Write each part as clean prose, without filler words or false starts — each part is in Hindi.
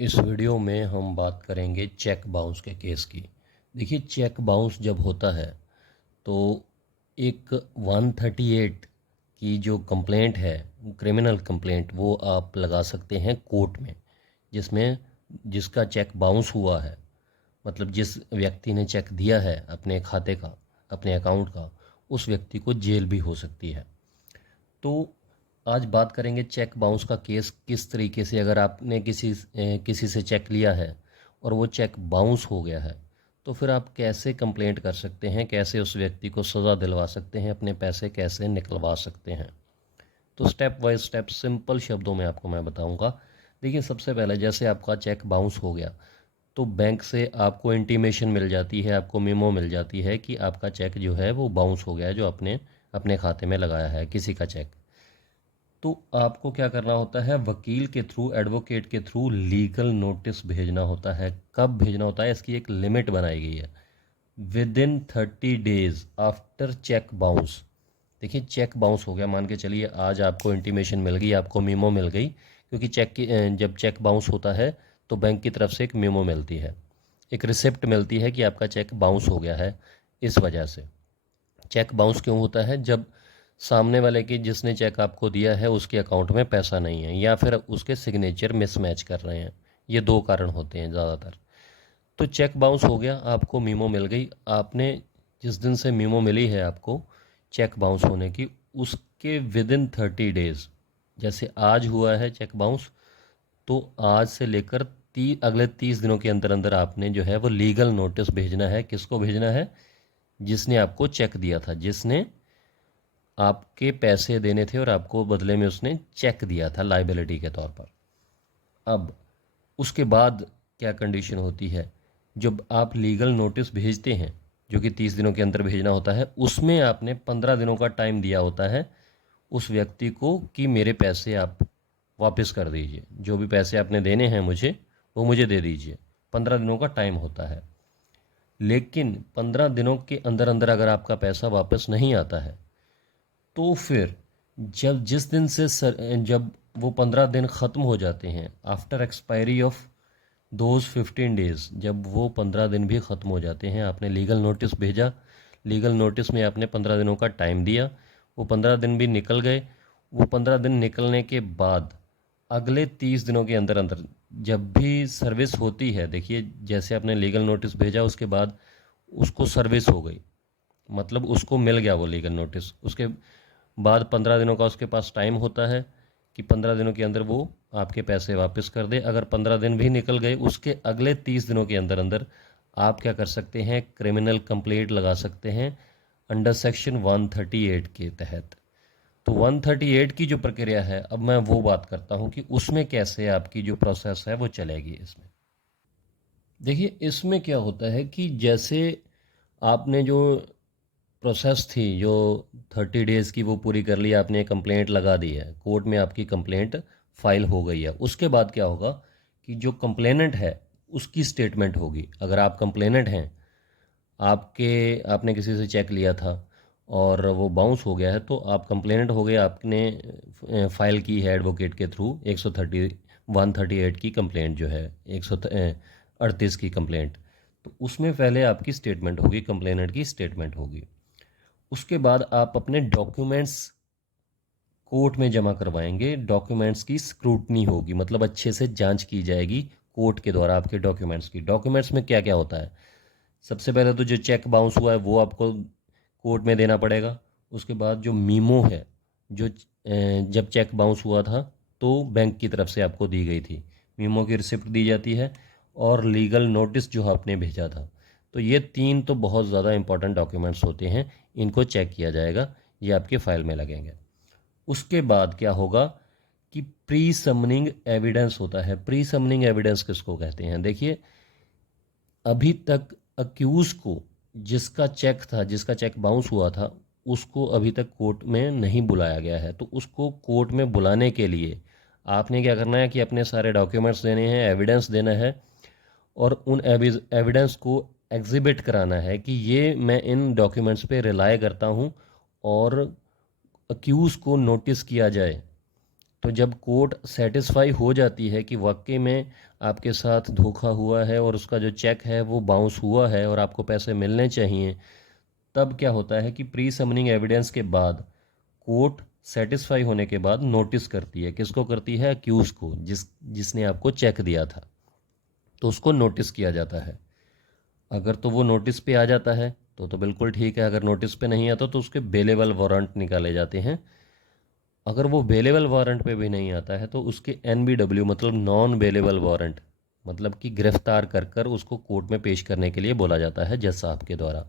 इस वीडियो में हम बात करेंगे चेक बाउंस के केस की। देखिए, चेक बाउंस जब होता है तो एक 138 की जो कंप्लेंट है, क्रिमिनल कंप्लेंट, वो आप लगा सकते हैं कोर्ट में, जिसमें जिसका चेक बाउंस हुआ है, मतलब जिस व्यक्ति ने चेक दिया है अपने खाते का, अपने अकाउंट का, उस व्यक्ति को जेल भी हो सकती है। तो आज बात करेंगे चेक बाउंस का केस किस तरीके से, अगर आपने किसी से चेक लिया है और वो चेक बाउंस हो गया है, तो फिर आप कैसे कंप्लेंट कर सकते हैं, कैसे उस व्यक्ति को सज़ा दिलवा सकते हैं, अपने पैसे कैसे निकलवा सकते हैं। तो स्टेप बाय स्टेप सिंपल शब्दों में आपको मैं बताऊंगा। देखिए, सबसे पहले जैसे आपका चेक बाउंस हो गया तो बैंक से आपको इंटीमेशन मिल जाती है, आपको मेमो मिल जाती है कि आपका चेक जो है वो बाउंस हो गया है, जो अपने अपने खाते में लगाया है किसी का चेक। तो आपको क्या करना होता है, वकील के थ्रू, एडवोकेट के थ्रू लीगल नोटिस भेजना होता है। कब भेजना होता है, इसकी एक लिमिट बनाई गई है, with in 30 days after cheque bounce. देखिए, चेक बाउंस हो गया, मान के चलिए आज आपको इंटीमेशन मिल गई, आपको मेमो मिल गई, क्योंकि जब चेक बाउंस होता है तो बैंक की तरफ से एक मेमो मिलती है, एक रिसिप्ट मिलती है कि आपका चेक बाउंस हो गया है। इस वजह से चेक बाउंस क्यों होता है, जब सामने वाले की, जिसने चेक आपको दिया है, उसके अकाउंट में पैसा नहीं है, या फिर उसके सिग्नेचर मिसमैच कर रहे हैं। ये दो कारण होते हैं ज़्यादातर। तो चेक बाउंस हो गया, आपको मीमो मिल गई, आपने जिस दिन से मीमो मिली है आपको चेक बाउंस होने की, उसके विद इन 30 डेज, जैसे आज हुआ है चेक बाउंस, तो आज से लेकर अगले 30 दिनों के अंदर अंदर आपने जो है वो लीगल नोटिस भेजना है। किसको भेजना है? जिसने आपको चेक दिया था, जिसने आपके पैसे देने थे और आपको बदले में उसने चेक दिया था लाइबिलिटी के तौर पर। अब उसके बाद क्या कंडीशन होती है, जब आप लीगल नोटिस भेजते हैं, जो कि 30 दिनों के अंदर भेजना होता है, उसमें आपने 15 दिनों का टाइम दिया होता है उस व्यक्ति को कि मेरे पैसे आप वापस कर दीजिए, जो भी पैसे आपने देने हैं मुझे, वो मुझे दे दीजिए। 15 दिनों का टाइम होता है। लेकिन 15 दिनों के अंदर अंदर अगर आपका पैसा वापस नहीं आता है, तो फिर जिस दिन से जब वो 15 दिन ख़त्म हो जाते हैं, after expiry of those 15 days, जब वो 15 दिन भी ख़त्म हो जाते हैं, आपने लीगल नोटिस भेजा, लीगल नोटिस में आपने 15 दिनों का टाइम दिया, वो 15 दिन भी निकल गए, वो 15 दिन निकलने के बाद अगले 30 दिनों के अंदर अंदर जब भी सर्विस होती है, देखिए जैसे आपने लीगल नोटिस भेजा उसके बाद उसको सर्विस हो गई, मतलब उसको मिल गया वो लीगल नोटिस, उसके बाद 15 दिनों का उसके पास टाइम होता है कि 15 दिनों के अंदर वो आपके पैसे वापस कर दे। अगर 15 दिन भी निकल गए, उसके अगले 30 दिनों के अंदर अंदर आप क्या कर सकते हैं, क्रिमिनल कंप्लेंट लगा सकते हैं अंडर सेक्शन 138 के तहत। तो 138 की जो प्रक्रिया है, अब मैं वो बात करता हूँ कि उसमें कैसे आपकी जो प्रोसेस है वो चलेगी इसमें। देखिए, इसमें क्या होता है कि जैसे आपने जो प्रोसेस थी, जो 30 डेज़ की, वो पूरी कर ली, आपने कंप्लेंट लगा दी है, कोर्ट में आपकी कंप्लेंट फाइल हो गई है। उसके बाद क्या होगा कि जो कंप्लेनेंट है उसकी स्टेटमेंट होगी। अगर आप कंप्लेनेंट हैं, आपने किसी से चेक लिया था और वो बाउंस हो गया है, तो आप कंप्लेनेंट हो गए, आपने फाइल की है एडवोकेट के थ्रू 138 की कंप्लेंट, जो है 138 की कंप्लेंट। तो उसमें पहले आपकी स्टेटमेंट होगी, कंप्लेनेंट की स्टेटमेंट होगी। उसके बाद आप अपने डॉक्यूमेंट्स कोर्ट में जमा करवाएंगे, डॉक्यूमेंट्स की स्क्रूटनी होगी, मतलब अच्छे से जांच की जाएगी कोर्ट के द्वारा आपके डॉक्यूमेंट्स की। डॉक्यूमेंट्स में क्या क्या होता है, सबसे पहले तो जो चेक बाउंस हुआ है वो आपको कोर्ट में देना पड़ेगा। उसके बाद जो मीमो है, जो जब चेक बाउंस हुआ था तो बैंक की तरफ से आपको दी गई थी, मीमो की रिसिप्ट दी जाती है, और लीगल नोटिस जो आपने भेजा था। तो ये तीन तो बहुत ज़्यादा इंपॉर्टेंट डॉक्यूमेंट्स होते हैं, इनको चेक किया जाएगा, ये आपके फाइल में लगेंगे। उसके बाद क्या होगा कि प्री समनिंग एविडेंस होता है। प्री समनिंग एविडेंस किसको कहते हैं? देखिए, अभी तक अक्यूज को, जिसका चेक था, जिसका चेक बाउंस हुआ था, उसको अभी तक कोर्ट में नहीं बुलाया गया है। तो उसको कोर्ट में बुलाने के लिए आपने क्या करना है कि अपने सारे डॉक्यूमेंट्स देने हैं, एविडेंस देना है, और उन एविडेंस को एग्जिबिट कराना है कि ये मैं इन डॉक्यूमेंट्स पे रिलाय करता हूँ, और अक्यूज़ को नोटिस किया जाए। तो जब कोर्ट सेटिस्फाई हो जाती है कि वाकई में आपके साथ धोखा हुआ है और उसका जो चेक है वो बाउंस हुआ है और आपको पैसे मिलने चाहिए, तब क्या होता है कि प्री समनिंग एविडेंस के बाद कोर्ट सेटिस्फाई होने के बाद नोटिस करती है। किसको करती है? अक्यूज को, जिसने आपको चेक दिया था, तो उसको नोटिस किया जाता है। अगर तो वो नोटिस पे आ जाता है तो बिल्कुल ठीक है। अगर नोटिस पे नहीं आता तो उसके बेलेबल वारंट निकाले जाते हैं। अगर वो बेलेबल वारंट पे भी नहीं आता है तो उसके NBW मतलब नॉन बेलेबल वारंट, मतलब कि गिरफ्तार कर कर उसको कोर्ट में पेश करने के लिए बोला जाता है जज साहब के द्वारा।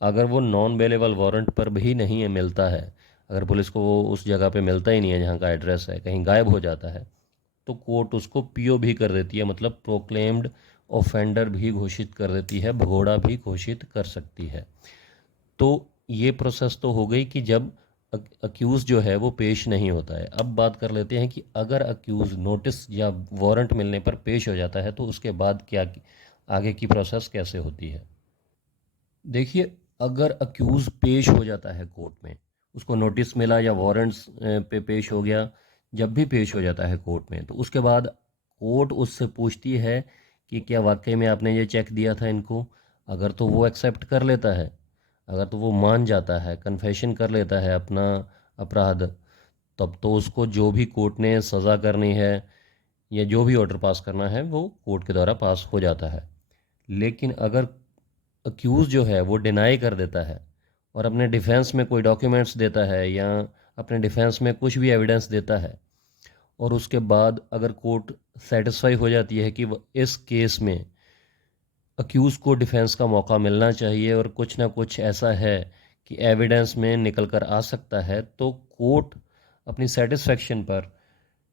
अगर वो नॉन बेलेबल वारंट पर भी नहीं है, मिलता है, अगर पुलिस को वो उस जगह पे मिलता ही नहीं है जहाँ का एड्रेस है, कहीं गायब हो जाता है, तो कोर्ट उसको PO भी कर देती है, मतलब प्रोक्लेम्ड ऑफेंडर भी घोषित कर देती है, भगोड़ा भी घोषित कर सकती है। तो ये प्रोसेस तो हो गई कि जब अक्यूज़ जो है वो पेश नहीं होता है। अब बात कर लेते हैं कि अगर अक्यूज़ नोटिस या वारंट मिलने पर पेश हो जाता है तो उसके बाद क्या आगे की प्रोसेस कैसे होती है। देखिए, अगर अक्यूज़ पेश हो जाता है कोर्ट में, उसको नोटिस मिला या वारंट्स पे पेश हो गया, जब भी पेश हो जाता है कोर्ट में, तो उसके बाद कोर्ट उससे पूछती है कि क्या वाकई में आपने ये चेक दिया था इनको। अगर तो वो एक्सेप्ट कर लेता है, अगर तो वो मान जाता है, कन्फेशन कर लेता है अपना अपराध, तब तो उसको जो भी कोर्ट ने सज़ा करनी है या जो भी ऑर्डर पास करना है वो कोर्ट के द्वारा पास हो जाता है। लेकिन अगर अक्यूज़ जो है वो डिनाई कर देता है और अपने डिफेंस में कोई डॉक्यूमेंट्स देता है या अपने डिफेंस में कुछ भी एविडेंस देता है, और उसके बाद अगर कोर्ट सेटिस्फाई हो जाती है कि इस केस में अक्यूज़ को डिफेंस का मौका मिलना चाहिए और कुछ ना कुछ ऐसा है कि एविडेंस में निकल कर आ सकता है, तो कोर्ट अपनी सेटिस्फेक्शन पर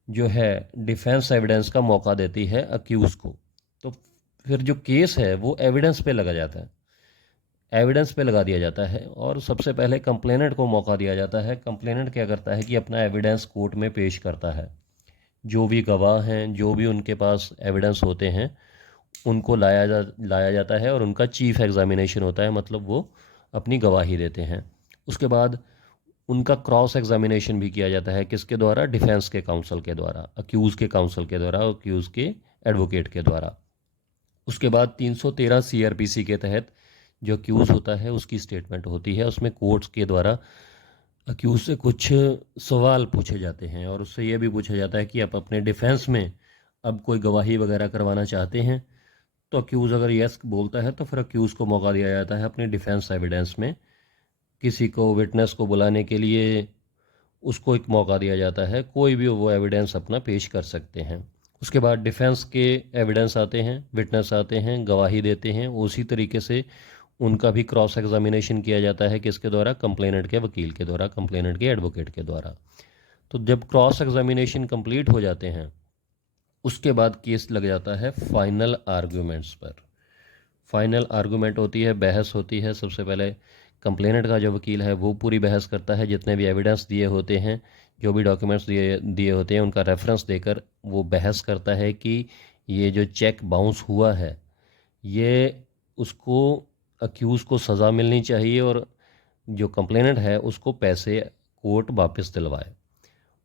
जो है डिफेंस एविडेंस का मौका देती है अक्यूज़ को। तो फिर जो केस है वो एविडेंस पे लगा जाता है, एविडेंस पे लगा दिया जाता है, और सबसे पहले कंप्लेनेंट को मौका दिया जाता है। कंप्लेनेंट क्या करता है कि अपना एविडेंस कोर्ट में पेश करता है। जो भी गवाह हैं, जो भी उनके पास एविडेंस होते हैं, उनको लाया जाता है और उनका चीफ एग्जामिनेशन होता है, मतलब वो अपनी गवाही देते हैं। उसके बाद उनका क्रॉस एग्जामिनेशन भी किया जाता है। किसके द्वारा? डिफेंस के काउंसिल के द्वारा, अक्यूज़ के काउंसिल के द्वारा, अक्यूज़ के एडवोकेट के द्वारा। उसके बाद 313 CRPC के तहत जो अक्यूज़ होता है उसकी स्टेटमेंट होती है। उसमें कोर्ट्स के द्वारा अक्यूज़ से कुछ सवाल पूछे जाते हैं और उससे ये भी पूछा जाता है कि आप अपने डिफेंस में अब कोई गवाही वगैरह करवाना चाहते हैं। तो अक्यूज़ अगर यस बोलता है तो फिर अक्यूज़ को मौका दिया जाता है अपने डिफेंस एविडेंस में किसी को विटनेस को बुलाने के लिए, उसको एक मौका दिया जाता है, कोई भी वो एविडेंस अपना पेश कर सकते हैं। उसके बाद डिफेंस के एविडेंस आते हैं, विटनेस आते हैं, गवाही देते हैं। उसी तरीके से उनका भी क्रॉस एग्जामिनेशन किया जाता है। किसके द्वारा? कंप्लेनेंट के वकील के द्वारा, कंप्लेनेंट के एडवोकेट के द्वारा। तो जब क्रॉस एग्जामिनेशन कंप्लीट हो जाते हैं उसके बाद केस लग जाता है फाइनल आर्ग्यूमेंट्स पर। फाइनल आर्गूमेंट होती है, बहस होती है। सबसे पहले कंप्लेनेंट का जो वकील है वो पूरी बहस करता है, जितने भी एविडेंस दिए होते हैं, जो भी डॉक्यूमेंट्स दिए दिए होते हैं, उनका रेफरेंस देकर वो बहस करता है कि ये जो चेक बाउंस हुआ है ये उसको अक्यूज़ को सज़ा मिलनी चाहिए और जो कंप्लेनेंट है उसको पैसे कोर्ट वापस दिलवाए।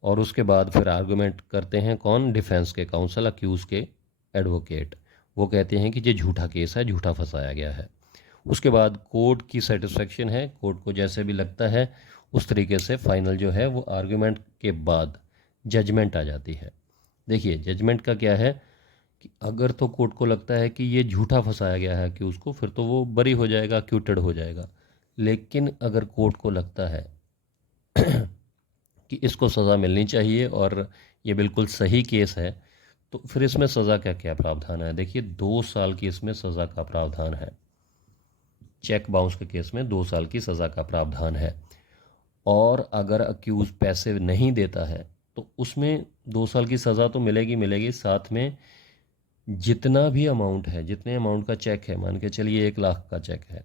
और उसके बाद फिर आर्गूमेंट करते हैं कौन? डिफेंस के काउंसिल, अक्यूज़ के एडवोकेट। वो कहते हैं कि ये झूठा केस है, झूठा फंसाया गया है। उसके बाद कोर्ट की सेटिस्फेक्शन है, कोर्ट को जैसे भी लगता है उस तरीके से फाइनल जो है वो आर्गूमेंट के बाद जजमेंट आ जाती है। देखिए, जजमेंट का क्या है कि अगर तो कोर्ट को लगता है कि ये झूठा फंसाया गया है कि उसको, फिर तो वो बरी हो जाएगा, एक्यूटेड हो जाएगा। लेकिन अगर कोर्ट को लगता है कि इसको सज़ा मिलनी चाहिए और ये बिल्कुल सही केस है, तो फिर इसमें सज़ा क्या क्या प्रावधान है? देखिए, 2 साल की इसमें सज़ा का प्रावधान है। चेक बाउंस के केस में 2 साल की सज़ा का प्रावधान है। और अगर अक्यूज़ पैसे नहीं देता है तो उसमें 2 साल की सज़ा तो मिलेगी मिलेगी, साथ में जितना भी अमाउंट है, जितने अमाउंट का चेक है, मान के चलिए 1 लाख का चेक है,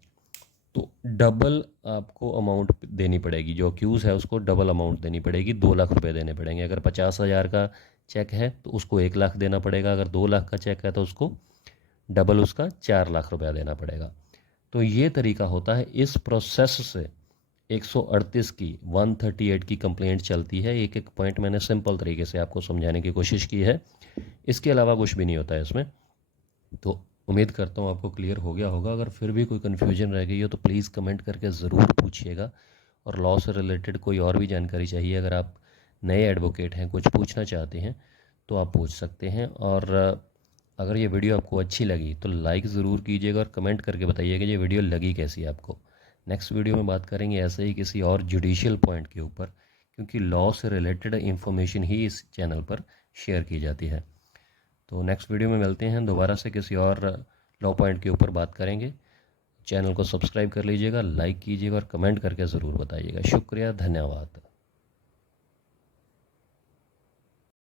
तो डबल आपको अमाउंट देनी पड़ेगी। जो अक्यूज़ है उसको डबल अमाउंट देनी पड़ेगी, 2 लाख रुपए देने पड़ेंगे। अगर 50,000 का चेक है तो उसको 1 लाख देना पड़ेगा। अगर 2 लाख का चेक है तो उसको डबल, उसका 4 लाख रुपया देना पड़ेगा। तो ये तरीका होता है। इस प्रोसेस से 138 की, 138 की कंप्लेंट चलती है। एक एक पॉइंट मैंने सिंपल तरीके से आपको समझाने की कोशिश की है। इसके अलावा कुछ भी नहीं होता है इसमें। तो उम्मीद करता हूँ आपको क्लियर हो गया होगा। अगर फिर भी कोई कन्फ्यूजन रह गई हो तो प्लीज़ कमेंट करके ज़रूर पूछिएगा। और लॉ से रिलेटेड कोई और भी जानकारी चाहिए, अगर आप नए एडवोकेट हैं, कुछ पूछना चाहते हैं, तो आप पूछ सकते हैं। और अगर ये वीडियो आपको अच्छी लगी तो लाइक ज़रूर कीजिएगा और कमेंट करके बताइएगा ये वीडियो लगी कैसी है आपको। नेक्स्ट वीडियो में बात करेंगे ऐसे ही किसी और जुडिशियल पॉइंट के ऊपर, क्योंकि लॉ से रिलेटेड इंफॉर्मेशन ही इस चैनल पर शेयर की जाती है। तो नेक्स्ट वीडियो में मिलते हैं, दोबारा से किसी और लॉ पॉइंट के ऊपर बात करेंगे। चैनल को सब्सक्राइब कर लीजिएगा, लाइक कीजिएगा और कमेंट करके ज़रूर बताइएगा। शुक्रिया, धन्यवाद।